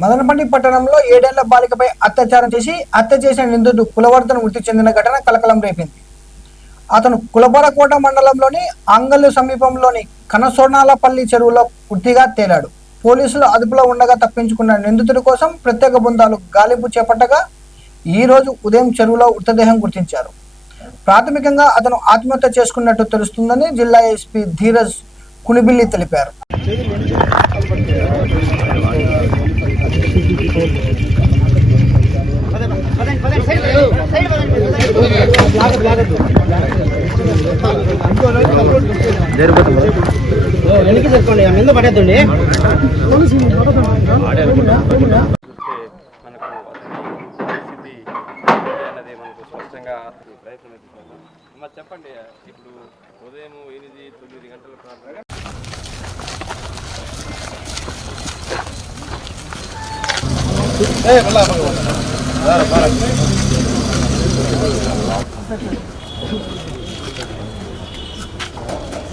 మదనపల్లి పట్టణంలో ఏడేళ్ళ బాలికపై అత్యాచారం చేసి హత్య చేసిన నిందితుడు కులవర్ధన్ మృతి చెందిన ఘటన కలకలం రేపింది. అతను కులబరకోట మండలంలోని అంగల్లు సమీపంలోని కనసోనాలపల్లి చెరువులో వృత్తిగా తేలాడు. పోలీసులు అదుపులో ఉండగా తప్పించుకున్న నిందితుడి కోసం ప్రత్యేక బృందాలు గాలింపు చేపట్టగా ఈ రోజు ఉదయం చెరువులో మృతదేహం గుర్తించారు. ప్రాథమికంగా అతను ఆత్మహత్య చేసుకున్నట్టు తెలుస్తుందని జిల్లా ఎస్పీ ధీరజ్ కునిబిల్లి తెలిపారు. చెప్పండి ఇప్పుడు ఉదయం ఎనిమిది తొమ్మిది గంటల ప్రాంతంలో ఇంకా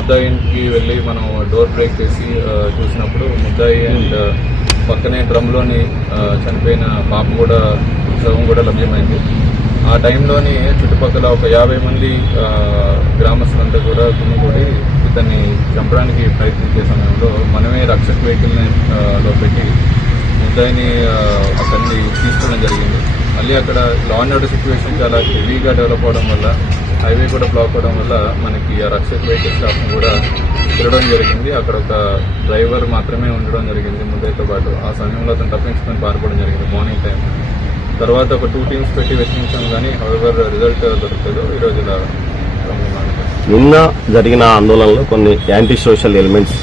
ముద్దాయికి వెళ్ళి మనం డోర్ బ్రేక్ చేసి చూసినప్పుడు ముద్దాయి అండ్ పక్కనే డ్రమ్లోని చనిపోయిన పాప కూడా శవం కూడా లభ్యమైంది. ఆ టైంలోని చుట్టుపక్కల ఒక యాభై మంది గ్రామస్తులంతా కూడా గుమ్మిగూడి ఇతన్ని చంపడానికి ప్రయత్నించే సమయంలో మనమే రక్షక్ వెహికల్ని లో పెట్టి ముద్దాయిని అతన్ని తీసుకోవడం జరిగింది. మళ్ళీ అక్కడ లా అండ్ ఆర్డర్ సిచ్యువేషన్ చాలా హెవీగా డెవలప్ అవడం వల్ల హైవే కూడా బ్లాక్ అవడం వల్ల మనకి ఆ రక్షక్ వెహికల్ స్టాఫ్ని కూడా తిరగడం జరిగింది. అక్కడ ఒక డ్రైవర్ మాత్రమే ఉండడం జరిగింది. ముద్దైతో పాటు ఆ సమయంలో అతను తప్పించుకొని పారిపోవడం జరిగింది మార్నింగ్ టైం. తర్వాత ఒక టూ టీమ్స్ పెట్టి వెచ్చించాం కానీ హవెవర్ రిజల్ట్ దొరకలేదు. ఈరోజు ఇలా. నిన్న జరిగిన ఆందోళనలో కొన్ని యాంటీ సోషల్ ఎలిమెంట్స్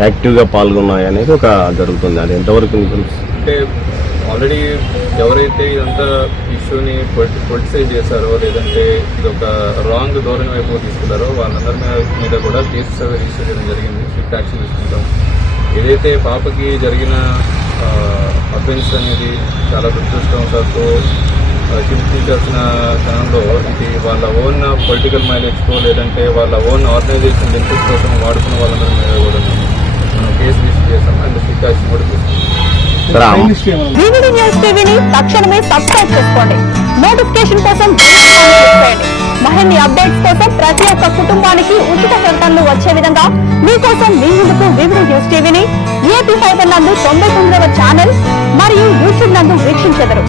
యాక్టివ్గా పాల్గొన్నాయి అనేది ఒక జరుగుతుంది. అది ఎంతవరకు? అంటే ఆల్రెడీ ఎవరైతే ఇదంతా ఇష్యూని పొలిటిసైజ్ చేశారో లేదంటే ఇది ఒక రాంగ్ ధోరణి వైపు తీసుకున్నారో వాళ్ళందరి మీద మీద కూడా కేసు అవి రిజిస్టర్ చేయడం జరిగింది స్ట్రిక్ట్ యాక్షన్ తీసుకుంటాం. ఏదైతే పాపకి జరిగిన అఫెన్స్ అనేది చాలా దురదృష్టవశాత్తు చింతించాల్సిన క్షణంలో ఇది వాళ్ళ ఓన్ పొలిటికల్ మైలేజ్తో లేదంటే వాళ్ళ ఓన్ ఆర్గనైజేషన్ బెనిఫిట్ కోసం వాడుకున్న వాళ్ళందరి మీద కూడా మనం కేసు రిజిస్టర్ చేస్తాం అండ్ స్ట్రిక్ట్ యాక్షన్ కూడా తీసుకుంటాం సరే అమ్మ. న్యూస్ టీవీని తక్షణమే సబ్స్క్రైబ్ చేసుకోండి. నోటిఫికేషన్ కోసం బెల్ ఐకాన్ అప్డేట్స్ కోసం ప్రతి ఒక్క కుటుంబానికి ఉచిత ప్రకటనలు వచ్చే విధంగా మీకోసం మీ ముందుకు వివిడి న్యూస్ టీవీని ఏపీ ఫైవ్ నందు తొంభై తొమ్మిదవ ఛానల్ మరియు యూట్యూబ్ నందు వీక్షించెదరు.